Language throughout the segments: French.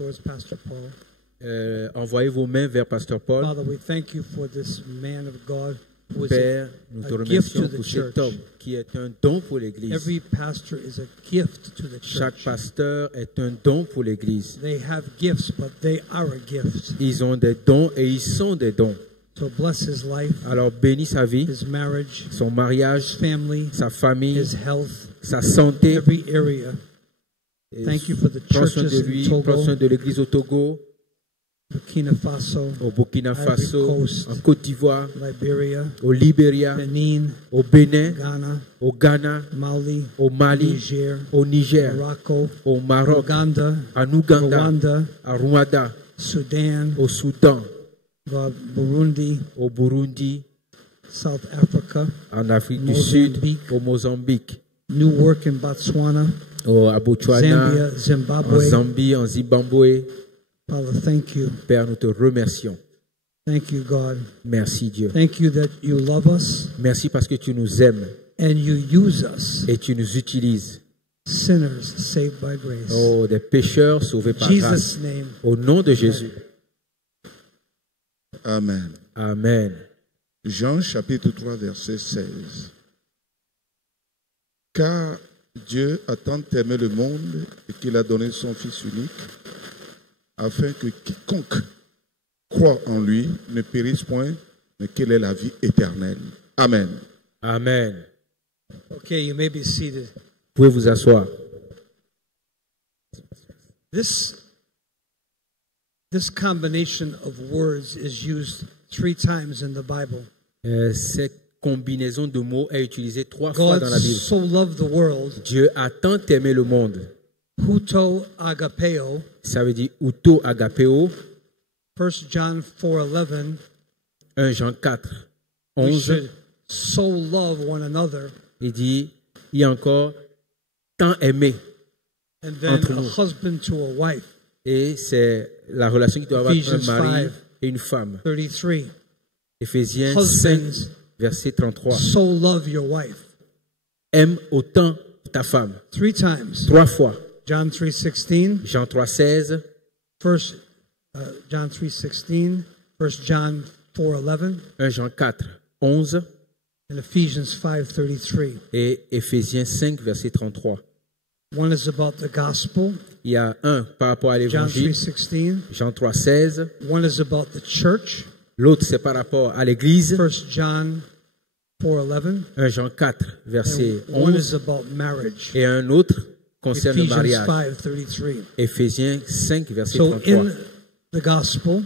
towards Pastor Paul. Envoyez vos mains vers Pasteur Paul. Father, we thank you for this man of God who is Père, nous te a gift to remercions the pour church. cet homme qui est un don pour l'Église. Every pastor is a gift to the Chaque church. pasteur est un don pour l'Église. They have gifts, but they are a gift. Ils ont des dons et ils sont des dons. So bless his life, Alors bénis sa vie, his marriage, son his mariage, family, sa famille, his health, sa santé. every area. Et Thank you for the prends soin churches de lui, in prends Togo, soin de l'Église au Togo, Burkina Faso, au Burkina Faso, Ivory Coast, en Côte d'Ivoire, Liberia, au Libéria, Benin, au Bénin, Ghana, au Ghana, Mali, au Mali, Niger, au Niger, Morocco, au Maroc, Uganda, en Ouganda, Rwanda, à Rwanda, Sudan, au Soudan, God, Burundi, au Burundi, South Africa, en Afrique du Mozambique, Sud, au Mozambique, New Work in Botswana, à Botswana, Zambia, en Zimbabwe. Zambie, en Zimbabwe. Father, thank you. Père, nous te remercions. Thank you, God. Merci Dieu. Thank you that you love us Merci parce que tu nous aimes and you use us, et tu nous utilises. sinners saved by grace. Oh, des pécheurs sauvés par Jesus' grâce. name. Au nom de Jésus. Amen. Amen. Jean chapitre 3 verset 16. Car Dieu a tant aimé le monde et qu'il a donné son Fils unique, afin que quiconque croit en lui ne périsse point, mais qu'il ait la vie éternelle. Amen. Amen. Okay, you may be seated. Vous pouvez vous asseoir. This combination of words is used 3 times in the Bible. Cette combinaison de mots est utilisée 3 fois God dans la Bible. so loved the world, Dieu a tant aimé le monde. huto agapeo, Ça veut dire Uto Agapeo, 1 John 4:11. 1 Jean 4, We 11. should so love one another, Il dit, il y a encore tant aimé. and then Entre a nous. husband to a wife. Et c'est la relation qui doit avoir entre un Ephesians mari 5. et une femme. 33. Éphésiens Husbands, 5, verset 33. so love your wife. Aime autant ta femme. 3 times. 3 fois. John 3:16. Jean 3, 16. John 3:16. 1 John 4:11. 1 Jean 4, 11. And Ephesians 5:33. Et Éphésiens 5, verset 33. One is about the gospel, Il y a un par rapport à John l'évangile, 3:16. Jean 3, 16. One is about the church, L'autre, c'est par rapport à l'église, 1 John 4:11. 1 Jean 4, verset And one 11. is about marriage, Et un autre concerne le Ephesians mariage. 5:33. Éphésiens 5, verset So 33. in the gospel,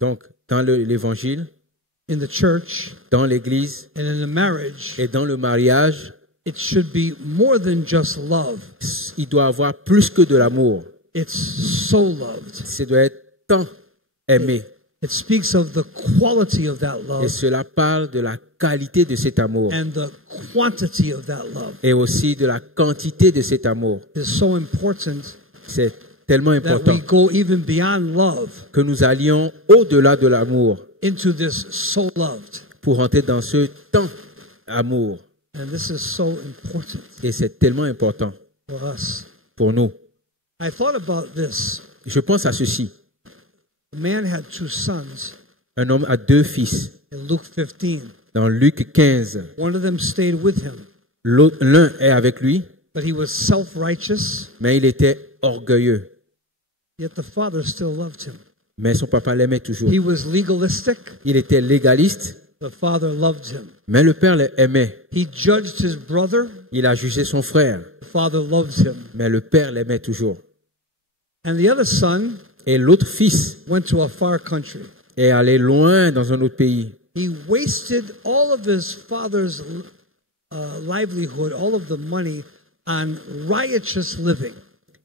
Donc, dans l'évangile, in the church, dans l'église and in the marriage, et dans le mariage, it should be more than just love. il doit avoir plus que de l'amour. It's so loved. Ça doit être tant aimé. It speaks of the quality of that Et love cela parle de la qualité de cet amour. and the quantity of that love. Et aussi de la quantité de cet amour. It's so important C'est tellement that important we go even beyond love que nous allions au-delà de l'amour into this so loved. pour entrer dans ce temps amour. And this is so important Et c'est tellement important for us. pour nous. I thought about this. Je pense à ceci. A man had 2 sons Un homme a 2 fils. in Luke 15. Dans Luc 15, One of them stayed with him, l'un est avec lui, but he was self-righteous, mais il était orgueilleux. yet the father still loved him. Mais son papa l'aimait toujours. He was legalistic, Il était légaliste, the father loved him. mais le père l'aimait. He judged his brother, Il a jugé son frère, the father loved him. mais le père l'aimait toujours. And the other son Et l'autre fils went to a far country. est allé loin dans un autre pays. He wasted all of his father's livelihood, all of the money, on riotous living.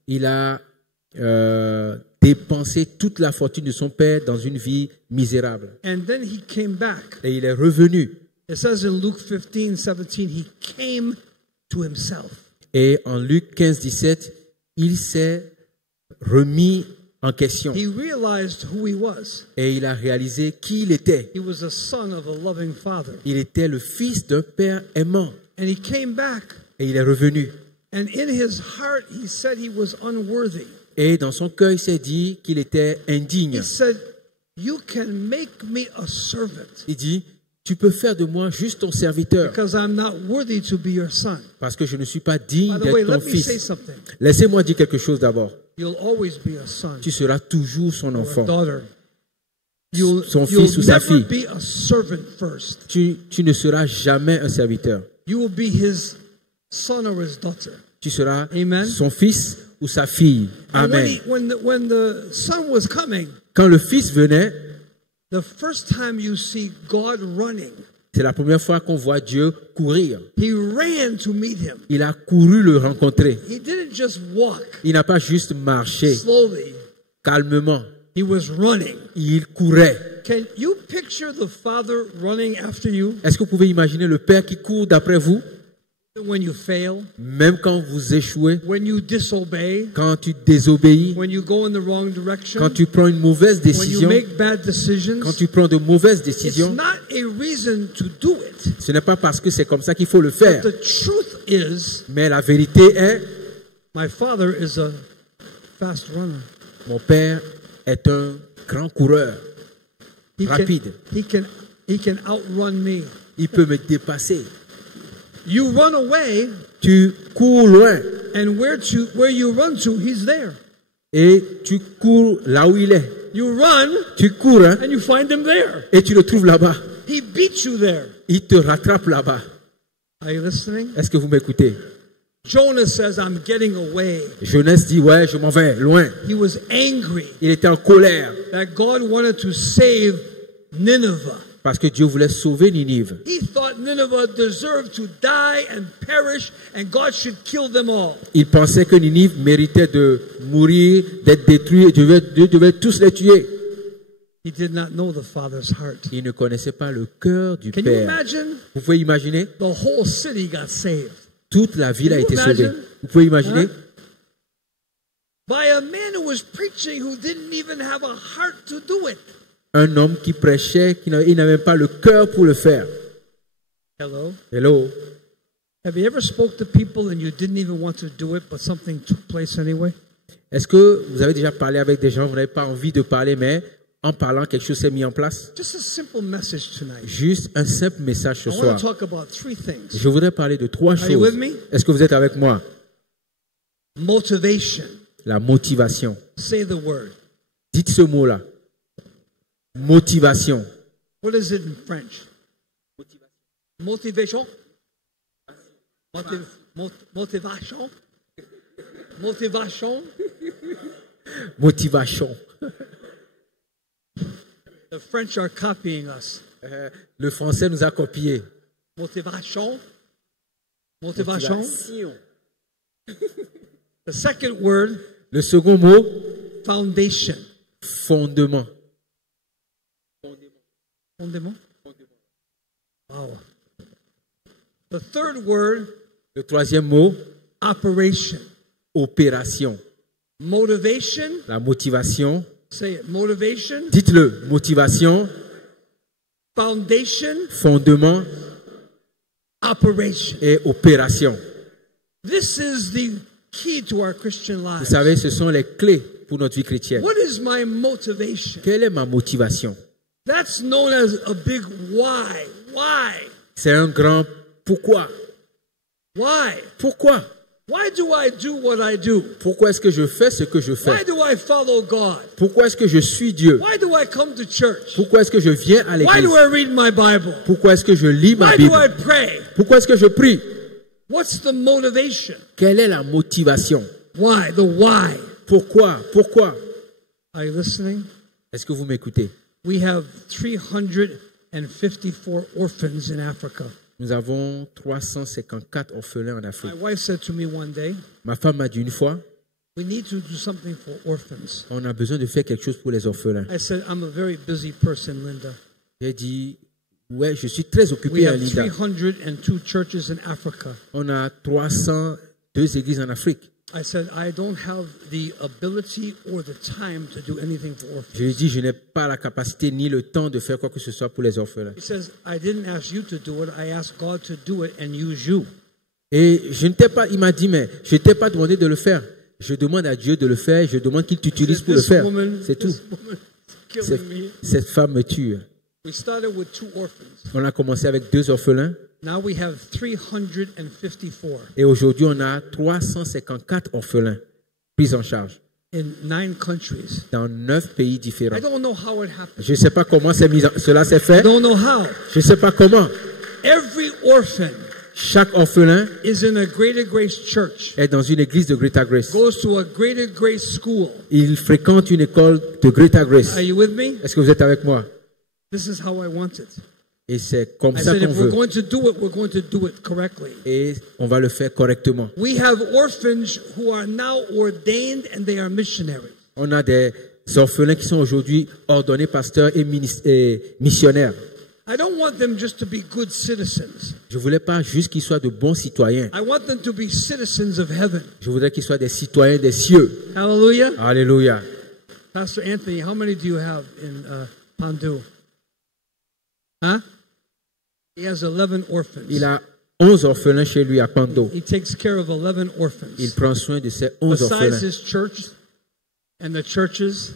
Il a dépensé toute la fortune de son père dans une vie misérable. And then he came back. Et il est revenu. It says in Luke 15:17, he came to himself. Et en Luc 15, 17, il s'est remis en question. He realized who he was. Et il a réalisé qui il était. He was a son of a loving father. Il était le fils d'un père aimant. And he came back. Et il est revenu. And in his heart, he said he was unworthy. Et dans son cœur, il s'est dit qu'il était indigne. He said, you can make me a servant Il dit, tu peux faire de moi juste ton serviteur because I'm not worthy to be your son. parce que je ne suis pas digne By the way, d'être ton let me say fils. something. Laissez-moi dire quelque chose d'abord. You'll always be a son Tu seras toujours son or a enfant, daughter. son fils ou You'll sa never fille. be a servant first. Tu ne seras jamais un serviteur. You will be his son or his daughter. Tu seras Amen. son fils ou sa fille. And Amen. when the son was coming, Quand le fils venait, the first time you see God running, c'est la première fois qu'on voit Dieu courir. he ran to meet him. Il a couru le rencontrer. He didn't just walk Il n'a pas juste marché slowly. calmement. He was running. Il courait. Can you picture the father running after you Est-ce que vous pouvez imaginer le père qui court d'après vous, when you fail, même quand vous échouez, when you disobey, quand tu désobéis, when you go in the wrong direction, quand tu prends une mauvaise when you décision, make bad decisions? quand tu prends de mauvaises It's décisions? not a reason to do it. Ce n'est pas parce que c'est comme ça qu'il faut le faire. The truth is, Mais la vérité est, my father is a fast runner. mon père est un grand coureur, rapide. He can outrun me. Il peut me dépasser. You run away, Tu cours loin and where you run to, he's there. et tu cours là où il est. You run, Tu cours hein, and you find him there. et tu le trouves là-bas. He beats you there. Il te rattrape là-bas. Are you listening? Est-ce que vous m'écoutez? Jonah says, I'm getting away. Jonas dit, ouais, je m'en vais loin. He was angry Il était en colère that God wanted to save Nineveh. parce que Dieu voulait sauver Ninive. He thought Nineveh deserved to die and perish, and God should kill them all. Il pensait que Ninive méritait de mourir, d'être détruit, et Dieu devait tous les tuer. He did not know the Father's heart. Il ne connaissait pas le cœur du Can you Père. imagine? Vous pouvez imaginer? The whole city got saved Toute la ville a Can you été sauvée. imagine? Vous pouvez imaginer? Huh? By a man who was preaching who didn't even have a heart to do it. Un homme qui prêchait, il n'avait même pas le cœur pour le faire. Hello? Hello? Have you ever spoke to people and you didn't even want to do it, but something took place anyway? Est-ce que vous avez déjà parlé avec des gens, vous n'avez pas envie de parler, mais en parlant, quelque chose s'est mis en place? Just a simple message tonight. Juste un simple message ce I want soir. to talk about three things. Je voudrais parler de trois Are you with choses. me? Est-ce que vous êtes avec moi? Motivation. La motivation. Say the word. Dites ce mot-là. Motivation. What is it in French? Motivation. Motivation. Motivation. Motivation. The French are copying us. Le français nous a copié. Motivation. Motivation. The second word, Le second mot, foundation. fondement. Fondement. Wow. The third word, Le troisième mot, operation. opération. Motivation. La motivation. Say it. Motivation. Dites-le. Motivation, Foundation. fondement Operation. et opération. This is the key to our Christian Vous lives. savez, ce sont les clés pour notre vie chrétienne. What is my motivation? Quelle est ma motivation? That's known as a big why. Why? C'est un grand pourquoi. Why? Pourquoi? Why do I do what I do? Pourquoi est-ce que je fais ce que je Why fais? do I follow God? Pourquoi est-ce que je suis Dieu? Why do I come to church? Pourquoi est-ce que je viens à Why l'église? do I read my Bible? Pourquoi est-ce que je lis ma Why do I Bible? pray? Pourquoi est-ce que je prie? What's the motivation? Quelle est la motivation? Why? The why. Pourquoi? Pourquoi? Are you listening? Est-ce que vous m'écoutez? We have 354 orphans in Africa. Nous avons 354 orphelins en My Afrique. wife said to me one day, Ma femme m'a dit une fois, we need to do something for orphans. on a besoin de faire quelque chose pour les orphelins. I said, I'm a very busy person, Linda. J'ai dit, ouais, je suis très We occupé à have Linda. 302 churches in Africa. On a 302 églises en Afrique. I said, I don't have the ability or the time to do anything for Je lui ai orphans. dit, je n'ai pas la capacité ni le temps de faire quoi que ce soit pour les orphelins. He says, I didn't ask you to do it. I asked God to do it and use you. Et je ne t'ai pas, il m'a dit, mais je ne t'ai pas demandé de le faire. Je demande à Dieu de le faire, je demande qu'il t'utilise pour le This faire. woman, C'est tout. this woman is killing me. Cette femme me tue. We started with 2 orphans. On a commencé avec 2 orphelins Now we have 354 et aujourd'hui on a 354 orphelins pris en charge in 9 countries. dans 9 pays différents. I don't know how it happened. Je ne sais pas comment cela s'est I fait. don't know how. Je ne sais pas comment. Every orphan Chaque orphelin is in a Greater Grace church, est dans une église de Greater Grace. goes to a Greater Grace school. Il fréquente une école de Greater Grace. Are you with me? Est-ce que vous êtes avec moi? This is how I want it. Et c'est comme I ça said, qu'on if we're veut. going to do it, we're going to do it correctly. Et on va le faire correctement. We have orphans who are now ordained and they are missionaries. On a des orphelins qui sont aujourd'hui ordonnés pasteurs et missionnaires. I don't want them just to be good citizens. Je voulais pas juste qu'ils soient de bons citoyens. I want them to be citizens of heaven. Je voudrais qu'ils soient des citoyens des cieux. Hallelujah. Alléluia. Pastor Anthony, how many do you have in Pandu? Huh? He has 11 orphans. Il a 11 orphelins chez lui à Pando. He takes care of 11 Il orphans. prend soin de ces 11 Besides orphelins. his church and the churches,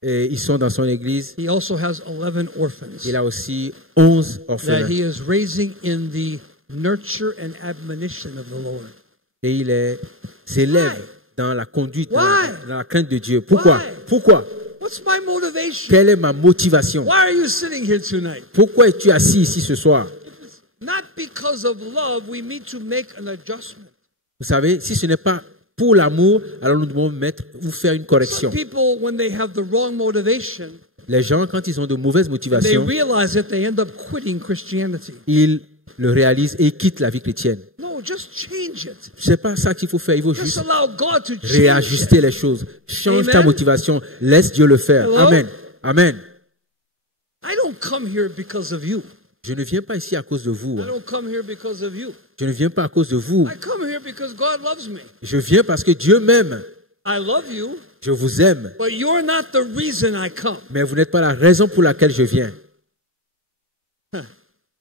Et ils sont dans son église. he also has 11 orphans Il a aussi 11 that orphelins. he is raising in the nurture and admonition of the Lord. Et il s'élève Why? dans la conduite, Why? dans la crainte de Dieu. Pourquoi? Why? Pourquoi? What's my motivation? Quelle est ma motivation? Why are you sitting here tonight? Pourquoi es-tu assis ici ce soir? Not because of love, we need to make an adjustment. Vous savez, si ce n'est pas pour l'amour, alors nous devons vous faire une Some correction. people, when they have the wrong motivation, Les gens, quand ils ont de mauvaises they motivations, realize that they end up quitting Christianity. ils le réalisent et quittent la vie chrétienne. No, just change it. Ce n'est pas ça qu'il faut faire. Il faut Just juste allow God to change réajuster it. les choses. Change Amen. ta motivation. Laisse Dieu le faire. Hello? Amen. Amen. I don't come here because of you. Je ne viens pas ici à cause de vous. I don't come here because of you. Je ne viens pas à cause de vous. I come here because God loves me. Je viens parce que Dieu m'aime. I love you, Je vous aime. but you're not the reason I come. Mais vous n'êtes pas la raison pour laquelle je viens.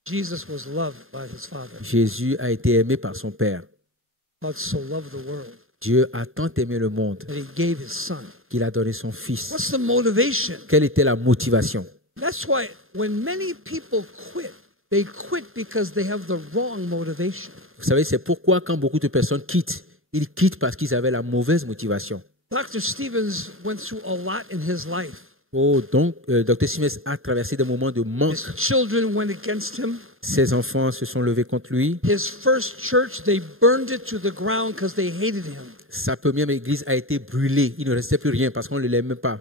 Jesus was loved by his Father. Jésus a été aimé par son Père. God so loved the world Dieu a tant aimé le monde that he gave his Son. qu'il a donné son Fils. What's the motivation? Quelle était la motivation? That's why when many people quit, they quit because they have the wrong motivation. Vous savez, c'est pourquoi quand beaucoup de personnes quittent, ils quittent parce qu'ils avaient la mauvaise motivation. Dr. Stevens went through a lot in his life. Oh, donc, Dr. Smith a traversé des moments de manque. His children went against him. Ses enfants se sont levés contre lui. His first church, they burned it to the ground because they hated him. Sa première église a été brûlée. Il ne restait plus rien parce qu'on ne l'aimait pas.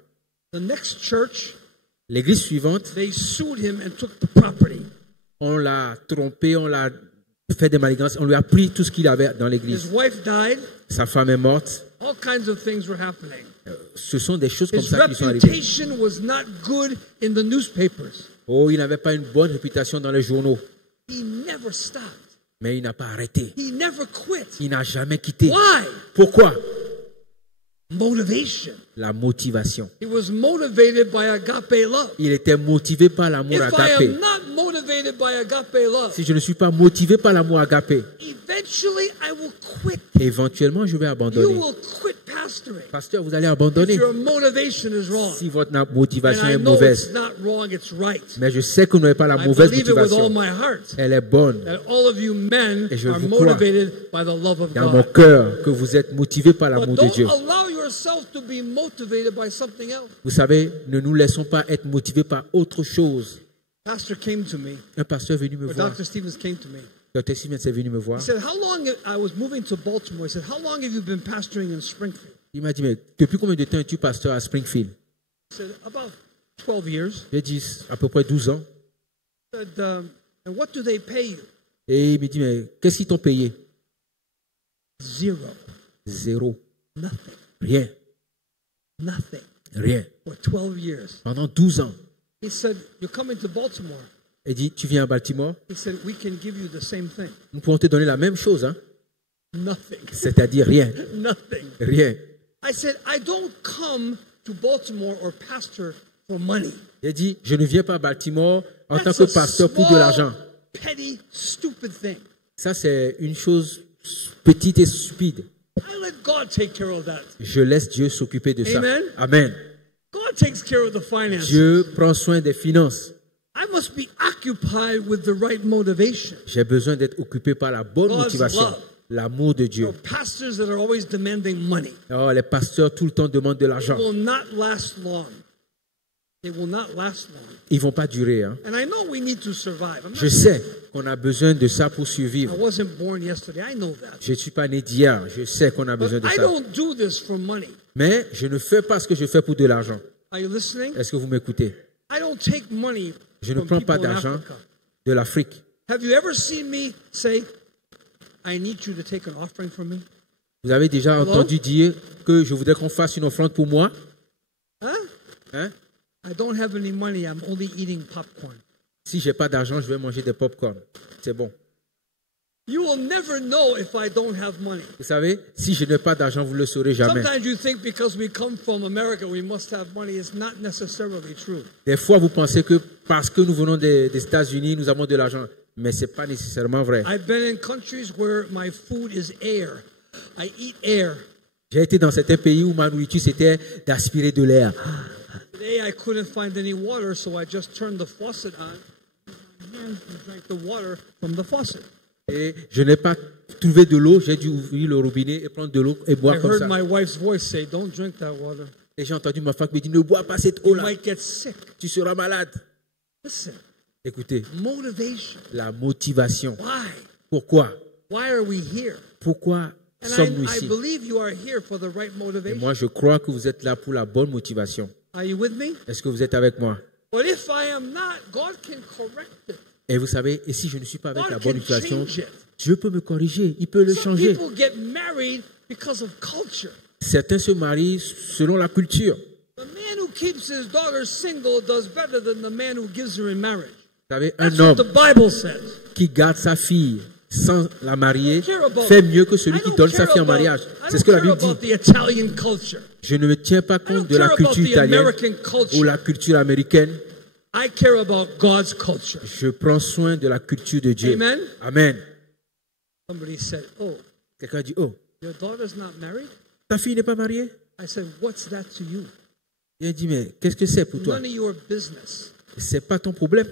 The next church, L'église suivante, they sued him and took the property. on l'a trompé, on l'a fait des manigances, on lui a pris tout ce qu'il avait dans His l'église. wife died. Sa femme est morte. All kinds of things were happening. Ce sont des choses comme His ça qui sont arrivées. reputation was not good in the newspapers. Oh, il n'avait pas une bonne réputation dans les journaux, He never stopped. mais il n'a pas arrêté. He never quit. Il n'a jamais quitté. Why? Pourquoi? Motivation. La motivation. He was motivated by agape love. Il était motivé par l'amour If I agapé. am not motivated by agape love, Si je ne suis pas motivé par l'amour agapé, eventually I will quit. éventuellement je vais You abandonner. will quit pastoring. Pasteur, vous allez If abandonner your motivation is wrong. si votre And motivation I est know it's mauvaise. not wrong, it's right. Mais je sais que vous n'avez pas la I mauvaise believe it with all motivation. my heart. Elle est bonne. That all of you men Et je are vous crois. motivated by the love of Dans mon God. cœur, que vous êtes motivé par But l'amour de don't Dieu. allow yourself to be motivated by something else. Vous savez, ne nous laissons pas être motivés par autre chose. Pastor came to me, Un pasteur est venu me or voir. Dr. Stevens came to me. Dr. Siemens est venu me voir. He said, how long, I was moving to Baltimore. He said, how long have you been pastoring in Springfield? Il m'a dit, mais depuis combien de temps es-tu pasteur à Springfield? He said, about 12 years. J'ai dit, à peu près 12 ans. He said, and what do they pay you? Et il me dit, mais qu'est-ce qu'ils t'ont payé? Zero. Zéro. Nothing. Rien. Nothing. Rien. For 12 years. Pendant 12 ans. He said, you're coming to Baltimore. Il dit, tu viens à Baltimore, He said, we can give you the same thing. nous pouvons te donner la même chose, hein? Nothing. C'est-à-dire rien. Nothing. Rien. I said, I don't come to Baltimore or pastor for money. Il dit, je ne viens pas à Baltimore en tant That's que a pasteur pour de small, l'argent. petty, stupid thing. Ça, c'est une chose petite et stupide. I let God take care of that. Je laisse Dieu s'occuper de ça. Amen. Amen. God takes care of the finances. Dieu prend soin des finances. I must be occupied with the right motivation. J'ai besoin d'être occupé par la bonne God's motivation, love. l'amour de You Dieu. know, pastors that are always demanding money Oh, les pasteurs tout le temps demandent de l'argent. will not last long. They will not last long. Ils vont pas durer. Hein. And I know we need to survive. Je sais qu'on a besoin de ça pour survivre. I wasn't born yesterday. I know that. Je ne suis pas né d'hier. Je sais qu'on a besoin But de I ça. don't do this for money. Mais je ne fais pas ce que je fais pour de l'argent. Are you listening? Est-ce que vous m'écoutez? I don't take money Je ne from prends people pas in d'argent Africa. de l'Afrique. Have you ever seen me say, I need you to take an offering from me? Vous avez déjà Hello? entendu dire que je voudrais qu'on fasse une offrande pour moi? Huh? Hein? I don't have any money. I'm only eating popcorn. Si j'ai pas d'argent, je vais manger des pop-corn. C'est bon. You will never know if I don't have money. Vous savez, si je n'ai pas d'argent, vous ne le saurez jamais. Sometimes you think because we come from America, we must have money. It's not necessarily true. Des fois, vous pensez que parce que nous venons des États-Unis, nous avons de l'argent. Mais ce n'est pas nécessairement vrai. I've been in countries where my food is air. I eat air. J'ai été dans certains pays où ma nourriture, c'était d'aspirer de l'air. Today I couldn't find any water, so I just turned the faucet on. My hands and drank the water from the faucet. Et je n'ai pas trouvé de l'eau. J'ai dû ouvrir le robinet et prendre de l'eau et I boire comme heard ça. my wife's voice say, "Don't drink that water. Et j'ai entendu ma femme me dire, ne bois pas cette You eau-là. might get sick." Tu seras malade. Listen, Écoutez, motivation. la motivation. Why? Pourquoi? Why are we here? Pourquoi And sommes-nous I ici? believe you are here for the right Et motivation. moi, je crois que vous êtes là pour la bonne motivation. Are you with me? Est-ce que vous êtes avec moi? But if I am not, God can correct it. Et vous savez, et si je ne suis pas avec la God bonne can motivation, change it. Dieu peut me corriger, il peut le Some changer. people get married because of culture. Certains se marient selon la culture. The man who keeps his daughter single does better than the man who gives her in marriage. Vous savez, That's un what homme the Bible says. qui garde sa fille sans la marier I don't care about- fait mieux que celui I qui don't donne sa care fille en about- mariage. I C'est ce don't que la care Bible about dit. the Italian culture. Je ne me tiens pas I don't compte de la care about culture the italienne American culture. ou la culture américaine. I care about God's culture. Je prends soin de la culture de Dieu. Amen. Amen. Somebody said, "Oh, Quelqu'un dit, oh, your daughter's not married?" ta fille n'est pas mariée? I said, "What's that to you? Il a dit, mais qu'est-ce que c'est pour toi? None of your business." C'est pas ton problème.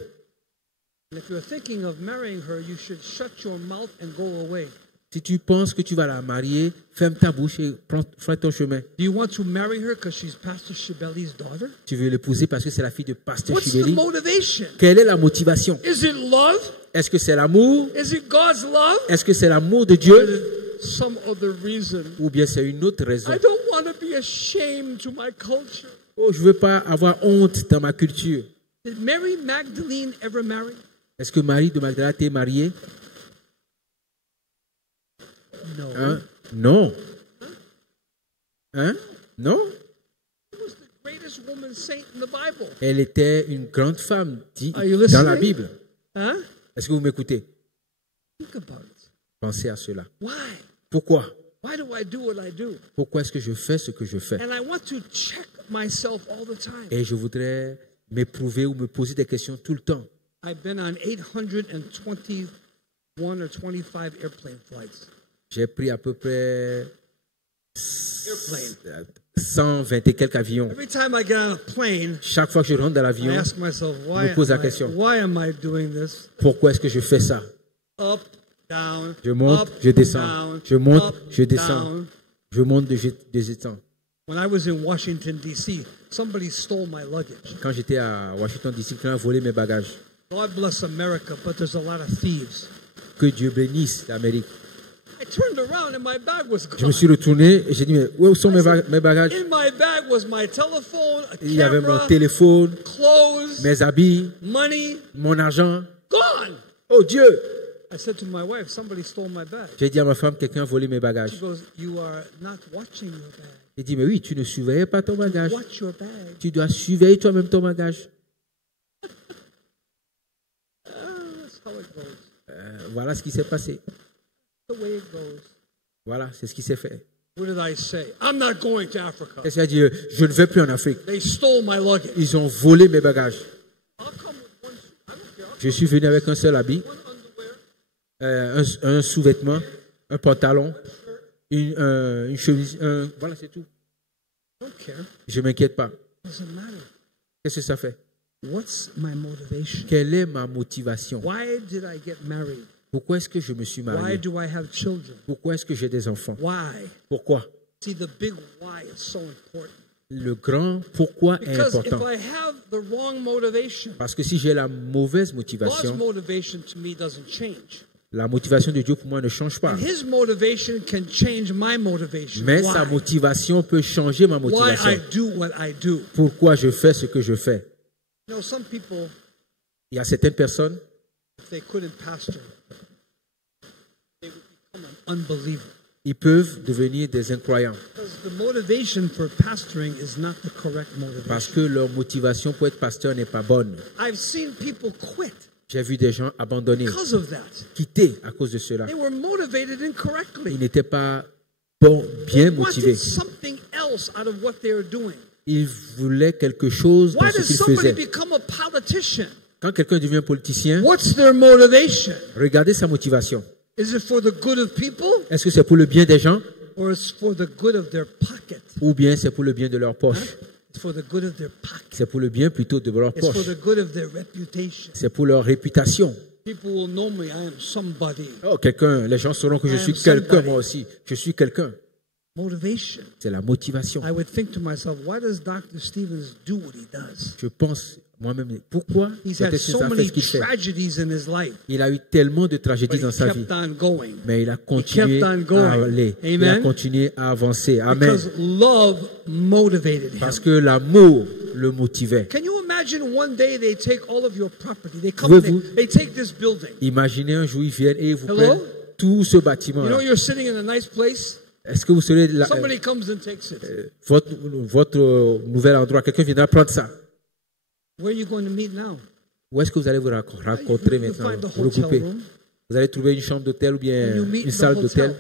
And if you're thinking of marrying her, you should shut your mouth and go away. Si tu penses que tu vas la marier, ferme ta bouche et fais ton chemin. Do you want to marry her because she's Pastor Shibeli's daughter? Tu veux l'épouser parce que c'est la fille de Pasteur What's the Chibeli. motivation? Quelle est la motivation? Is it love? Est-ce que c'est l'amour? Is it God's love? Est-ce que c'est l'amour de Or Dieu? is it some other reason? Ou bien c'est une autre raison? I don't want to be ashamed to my culture. Oh, je ne veux pas avoir honte dans ma culture. Did Mary Magdalene ever marry? Est-ce que Marie de Magdala t'est mariée? No. Hein? Non. Hein? Non? She was the greatest woman saint in the Bible. Elle était une grande femme dit Are you dans la listening? Bible. Huh? Est-ce que vous m'écoutez? Think about it. Pensez à cela. Why? Pourquoi? Why do I do what I do? Pourquoi est-ce que je fais ce que je fais? And I want to check myself all the time. Et je voudrais m'éprouver ou me poser des questions tout le temps. I've been on 821 or 25 airplane flights. J'ai pris à peu près 120 et quelques avions. Every time I get on a plane, Chaque fois que je rentre dans I l'avion, ask myself, me pose la question. why am I doing this? pourquoi est-ce que je fais ça? Up, down, Je monte, up, je descends. down, Je monte, up, je descends. down. Je monte, je descends. When I was in Washington, D.C., somebody stole my luggage. Quand j'étais à Washington DC, quelqu'un a volé mes bagages. God bless America, but there's a lot of thieves. Que Dieu bénisse l'Amérique. I turned around and my bag was Je me gone. suis retourné et j'ai dit, mais où sont mes bagages? In my bag was my telephone, a Il y avait mon camera, téléphone, clothes, mes habits, money, mon argent. gone. Oh Dieu! I said to my wife, somebody stole my bag. J'ai dit à ma femme, quelqu'un a volé mes She bagages. goes, you are not watching your bag. J'ai dit, mais oui, tu ne surveillais pas ton bagage. Watch your bag. Tu dois surveiller toi-même ton bagage. That's how it goes. Voilà ce qui s'est passé. The way it goes. Voilà, c'est ce qui s'est fait. What did I say? I'm not going to Africa. Qu'est-ce qu'il a dit? Je ne vais plus en Afrique. They stole my luggage. Ils ont volé mes bagages. I'll come with one suit. I don't care. Je suis venu avec un seul habit, One underwear, un sous-vêtement, un pantalon, une chemise, voilà, c'est tout. I don't care. Je ne m'inquiète pas. Doesn't matter. Qu'est-ce que ça fait? What's my motivation? Quelle est ma motivation? Why did I get married? Pourquoi est-ce que je me suis Why marié? do I have children? Pourquoi est-ce que j'ai des enfants? Why? Pourquoi? See, the big why is so important. Le grand pourquoi est Because if important. I have the wrong motivation, Parce que si j'ai la mauvaise God's motivation, motivation to me doesn't change. la motivation de Dieu pour moi ne change pas. And His motivation can change my motivation. Mais Why? sa motivation peut changer ma Why motivation. I do what I do. Pourquoi je fais ce que je fais? You know, some people, Il y a certaines personnes, if they couldn't pastor, they would become an unbeliever. ils peuvent devenir des incroyants Because the motivation for pastoring is not the correct parce motivation. que leur motivation pour être pasteur n'est pas bonne. I've seen people quit J'ai vu des gens abandonner, because of that. quitter à cause de cela. They were motivated Ils incorrectly. n'étaient pas bien They motivés. wanted something else out of what they were doing. Ils voulaient quelque chose dans Why ce does qu'ils somebody faisaient. become a politician? Quand quelqu'un devient politicien, What's their motivation? regardez sa motivation. Is it for the good of people Est-ce que c'est pour le bien des gens or it's for the good of their pocket? ou bien c'est pour le bien de leur poche? It's for the good of their pocket. C'est pour le bien plutôt de leur It's for poche. the good of their reputation. C'est pour leur réputation. People will know me. I am somebody. Oh, les gens sauront que je I suis am quelqu'un, somebody. moi aussi. Je suis quelqu'un. Motivation. C'est la motivation. I would think to myself, why does Dr. Stevens do what he does? Je pense moi-même, pourquoi He's Dr. had Stevens so a fait many ce qu'il fait? tragedies in his life, Il a eu tellement de but tragédies he dans sa vie, kept on going. mais il a continué kept on going. à aller. Il a Amen. continué à avancer. Amen. Because love motivated him. Parce que l'amour le motivait. Can you imagine one day they take all of your property? They come, Pouvez-vous- they take this building. Imaginez un jour, ils viennent et ils vous Hello? prennent tout ce You bâtiment. know, you're sitting in a nice place. Est-ce que vous serez là, Somebody comes and takes it. votre nouvel endroit, quelqu'un viendra prendre ça? Where are you going to meet now? Où est-ce que vous allez vous rencontrer You maintenant, find the vous hotel regrouper? room Vous allez trouver une chambre d'hôtel ou bien and you meet une in salle the d'hôtel hotel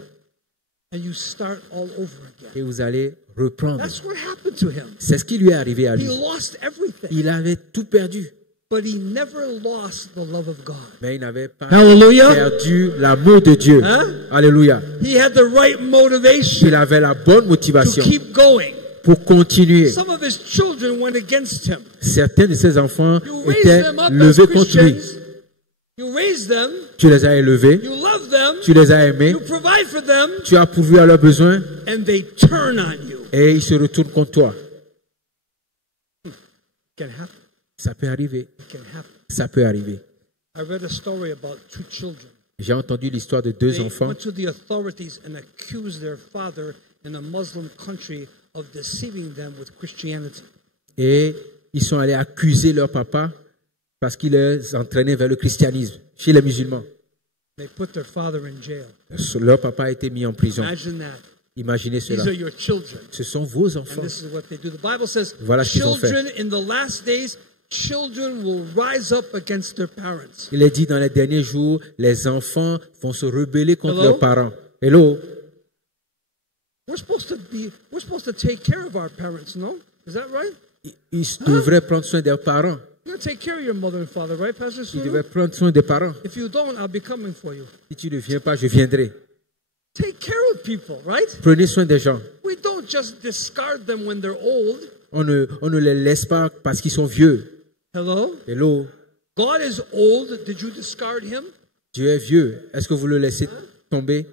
and you start all over again. et vous allez reprendre. That's what happened to him. C'est ce qui lui est arrivé à He lui. lost everything, Il avait tout perdu, but he never lost the love of God. mais il n'avait pas Hallelujah. perdu l'amour de Dieu. Hein? Alléluia. He had the right motivation Il avait la bonne to motivation keep going. pour continuer. Some of his children went against him. Certains de ses enfants You raised étaient them up as levés contre lui. Christians. You raised them. Tu les as élevés, You love them. tu les as aimés, You provide for them, tu as pourvu à leurs besoins and they turn on you. et ils se retournent contre toi. It can happen. Ça peut arriver. It can happen. Ça peut arriver. I read a story about two children. J'ai entendu l'histoire de deux They enfants went to the authorities and accused their father in a Muslim country of deceiving them with Christianity. et ils sont allés accuser leur papa parce qu'il les entraînait vers le christianisme chez les musulmans. They put their father in jail. Leur papa a été mis en prison. Imagine that. Imaginez These cela. are your children. Ce sont vos And enfants. this is what they do. The Bible says, Voilà ce qu'ils ont fait. children in the last days, children will rise up against their parents. Il est dit dans les derniers jours, les enfants vont se rebeller contre Hello? leurs parents. Hello? We're supposed to take care of our parents, no? Is that right? Ils devraient prendre soin des parents. You're going to take care of your mother and father, right, Pastor Ils Sunu? devraient prendre soin des parents. If you don't, I'll be coming for you. Si tu ne viens pas, je viendrai. Take care of people, right? Prenez soin des gens. We don't just discard them when they're old. On ne les laisse pas parce qu'ils sont vieux. Hello? Hello? God is old. Did you discard him? Dieu est vieux. Est-ce que vous le laissez tomber?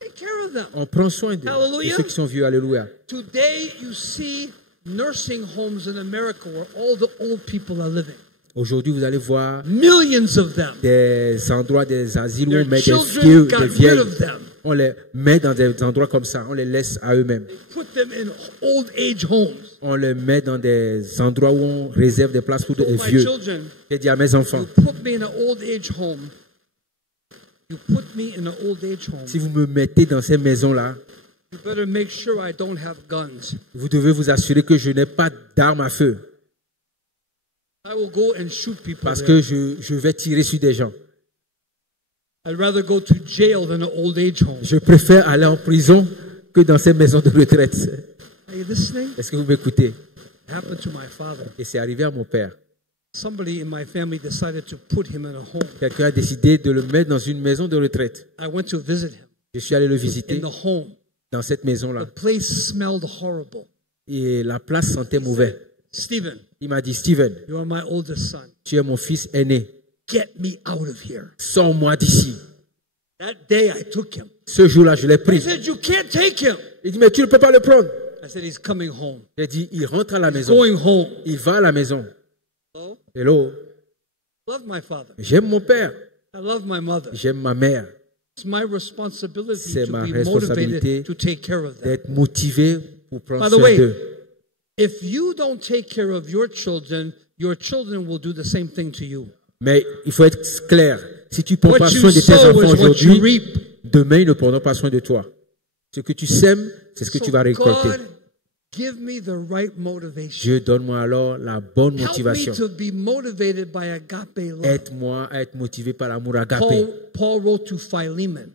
Take care of them. On prend soin de Hallelujah. ceux qui sont vieux. Alléluia. Today, you see nursing homes in America where all the old people are living. Aujourd'hui, vous allez voir Millions of them. des endroits, des asiles où Their on met des children vieux, got des rid vieilles. of them. On les met dans des endroits comme ça. On les laisse à eux-mêmes. Put them in old age homes. On les met dans des endroits où on réserve des places pour des My vieux. children, J'ai dit à mes enfants, you put me in an old age home. You put me in an old age home. si vous me mettez dans ces maisons-là, You better make sure I don't have guns. vous devez vous assurer que je n'ai pas d'armes à feu. I will go and shoot people Parce there. que je vais tirer sur des gens. I'd rather go to jail than an old age home. Je préfère aller en prison que dans ces maisons de retraite. Are you listening? Est-ce que vous m'écoutez? It happened to my father. Et c'est arrivé à mon père. Somebody in my family decided to put him in a home. Quelqu'un a décidé de le mettre dans une maison de retraite. I went to visit him Je suis allé le in visiter the home. dans cette maison-là. The place smelled horrible. Et la place sentait mauvais. Stephen, Il m'a dit, Steven, you are my oldest son. tu es mon fils aîné. Get me out of here. Sors-moi d'ici. That day I took him. Ce jour-là, je l'ai He pris. said, you can't take him. Il dit, mais tu ne peux pas le prendre. I said, he's coming home. J'ai dit, il rentre à la maison. Going home. Il va à la maison. Hello? Hello. I love my father. J'aime mon père. I love my mother. J'aime ma mère. It's my responsibility C'est to ma be responsabilité motivated to take care of them. d'être motivé pour prendre By the soin way, d'eux. if you don't take care of your children will do the same thing to you. Mais il faut être clair. Si tu ne prends What pas you soin de tes sow enfants is what you aujourd'hui, reap. demain, ils ne prendront pas soin de toi. Ce que tu sèmes, c'est ce que So tu vas récolter. God, give me the right motivation. Dieu, donne-moi alors la bonne Help me motivation. to be motivated by agape love. Aide-moi à être motivé par l'amour agapé. Paul wrote to Philemon.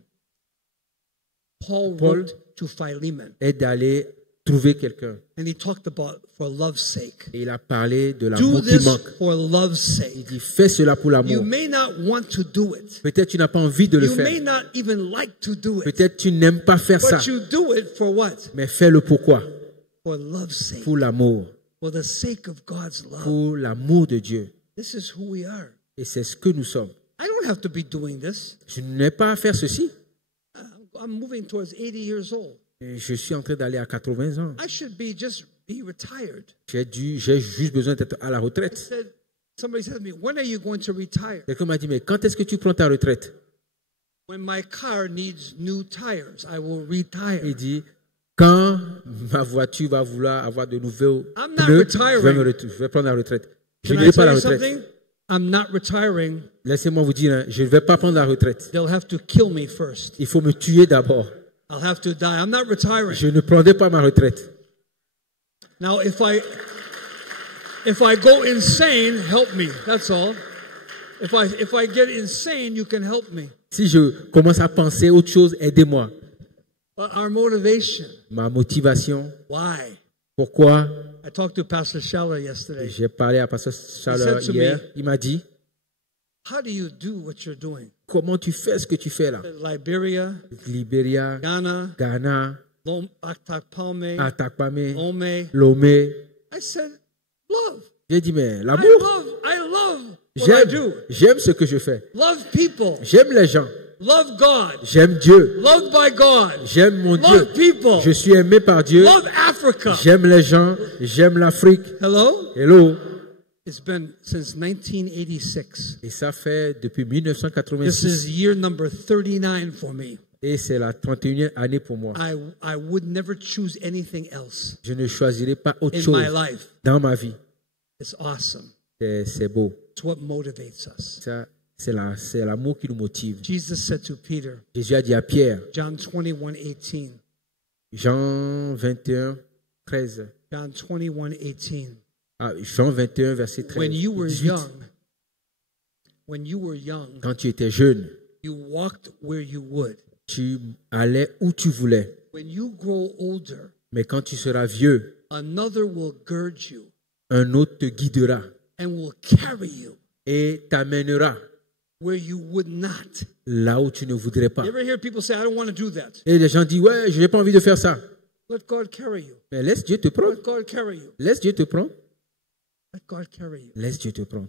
Paul wrote to Philemon. Aide d'aller trouver quelqu'un. And he talked about for love's sake. Et il a parlé de Do l'amour qui this manque. for love's Il sake. dit, fais cela pour You l'amour. may not want to do it. Peut-être tu n'as pas envie de le You may faire. not even like to do it. Peut-être tu n'aimes pas faire ça. But you do it for what? Mais fais-le pourquoi? For love's sake. Pour l'amour. For the sake of God's love. Pour l'amour de Dieu. This is who we are. Et c'est ce que nous sommes. I don't have to be doing this. Je n'ai pas à faire ceci. I'm moving towards 80 years old. Et je suis en train d'aller à 80 ans. I should be retired. J'ai juste besoin d'être à la retraite. Somebody said to me, when are you going to retire? Quelqu'un m'a dit, mais quand est-ce que tu prends ta retraite? When my car needs new tires, I will retire. Il dit, quand ma voiture va vouloir avoir de nouveaux I'm not pneus, retiring. je vais prendre la retraite. Je Can n'irai I pas à tell la you retraite. something? I'm not retiring. Laissez-moi vous dire, hein, je ne vais pas prendre la retraite. They'll have to kill me first. Il faut me tuer d'abord. I'll have to die. I'm not retiring. Je ne prendrai pas ma retraite. Now, if I go insane, help me. That's all. If I get insane, you can help me. Si je commence à penser autre chose, aidez-moi. But our motivation, Ma motivation, why? pourquoi? I talked to Pastor Schaller yesterday. J'ai parlé à Pasteur Charles said to hier. me, Il m'a dit, How do you do what you're doing? comment tu fais ce que tu fais là? Liberia, Libéria, Ghana, Ghana, Atakpalme, Atakpame, Lome. Lomé. I said, love. J'ai dit, mais I l'amour, love what I do. j'aime ce que je fais. Love people. J'aime les gens. Love God. J'aime Dieu. Loved by God. J'aime mon Dieu. Love people. Je suis aimé par Dieu. Love Africa. J'aime les gens. J'aime l'Afrique. Hello? Hello. It's been since 1986. Et ça fait depuis This 1986. is year number 39 for me. Et c'est la 31e année pour moi. I would never choose anything else Je ne choisirai pas autre in chose my life. dans ma vie. It's awesome. C'est beau. It's what motivates us. Ça, c'est l'amour qui nous motive. Jesus said to Peter, Jésus a dit à Pierre, John 21:18. Jean 21, 13. John 21:18. Ah, Jean 21, verset 13. When you were 18. young, Quand tu étais jeune, you walked where you would. tu allais où tu voulais. When you grow older, Mais quand tu seras vieux, another will gird you un autre te guidera and will carry you et t'amènera where you would not. là où tu ne voudrais pas. You ever hear people say, I don't want to do that? Et les gens disent, ouais, je n'ai pas envie de faire ça. Let God carry you. Mais laisse Dieu te prendre. Let God carry you. Laisse Dieu te prendre. Let God carry you. Laisse Dieu te prendre.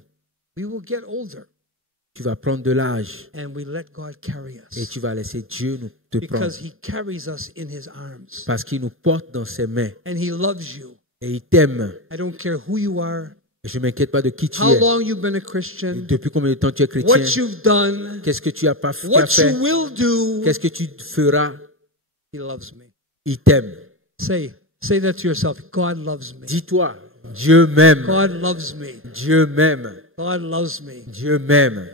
We will get older Tu vas prendre de l'âge and we let God carry et us tu vas laisser Dieu te prendre. because He carries us in His arms Parce qu'il nous porte dans ses mains and He loves you. et il t'aime. I don't care who you are, Je ne m'inquiète pas de qui tu how es. long you've been a Christian, Depuis combien de temps tu es chrétien? what you've done, Qu'est-ce que tu as pas fait? what you will do. Qu'est-ce que tu feras? He loves me. Il t'aime. Say that to yourself. God loves me. Dis-toi, Dieu m'aime. God loves me. Dieu m'aime. God loves me. Dieu m'aime.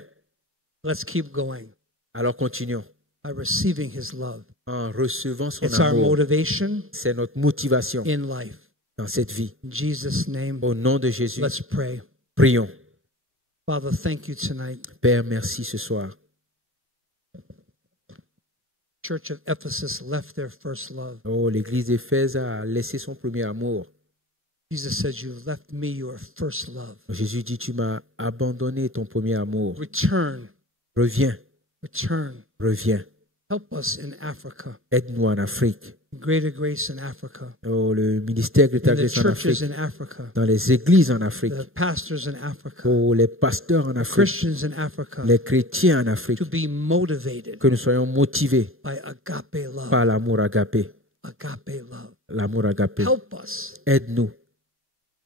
Let's keep going Alors continuons by receiving His love. en recevant son It's our amour. motivation C'est notre motivation in life. dans cette vie. In Jesus' name, Au nom de Jésus, let's pray. prions. Father, thank you tonight. Père, merci ce soir. Church of Ephesus left their first love. Oh, l'église d'Éphèse a laissé son premier amour. Jesus says, you've left me your first love. Jésus dit, tu m'as abandonné ton premier amour. Return, Reviens, return. reviens. Help us in Africa. Aide-nous en Afrique. Greater grace in Africa. Oh, le ministère de ta In the grâce en churches Afrique. in Africa. Dans les églises en Afrique. The pastors in Africa. Oh, les pasteurs en Afrique. Christians in Africa. Les chrétiens en Afrique. To be motivated Que nous soyons motivés by agape love. par l'amour agapé. Agape love. L'amour agapé. Help us. Aide-nous.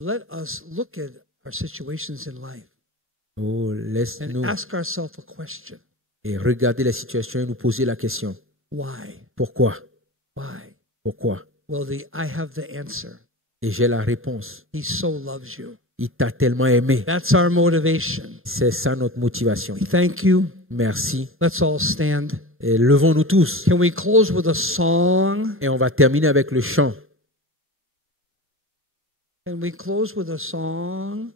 Let us look at our situations in life Oh, and laisse-nous ask ourselves a question. et regarder la situation et nous poser la question. Why? Pourquoi? Why? Pourquoi? Well, I have the answer. Et j'ai la réponse. He so loves you. Il t'a tellement aimé. That's our motivation. C'est ça notre motivation. Thank you. Merci. Let's all stand. Et levons-nous tous. Can we close with a song? Et on va terminer avec le chant. Can we close with a song?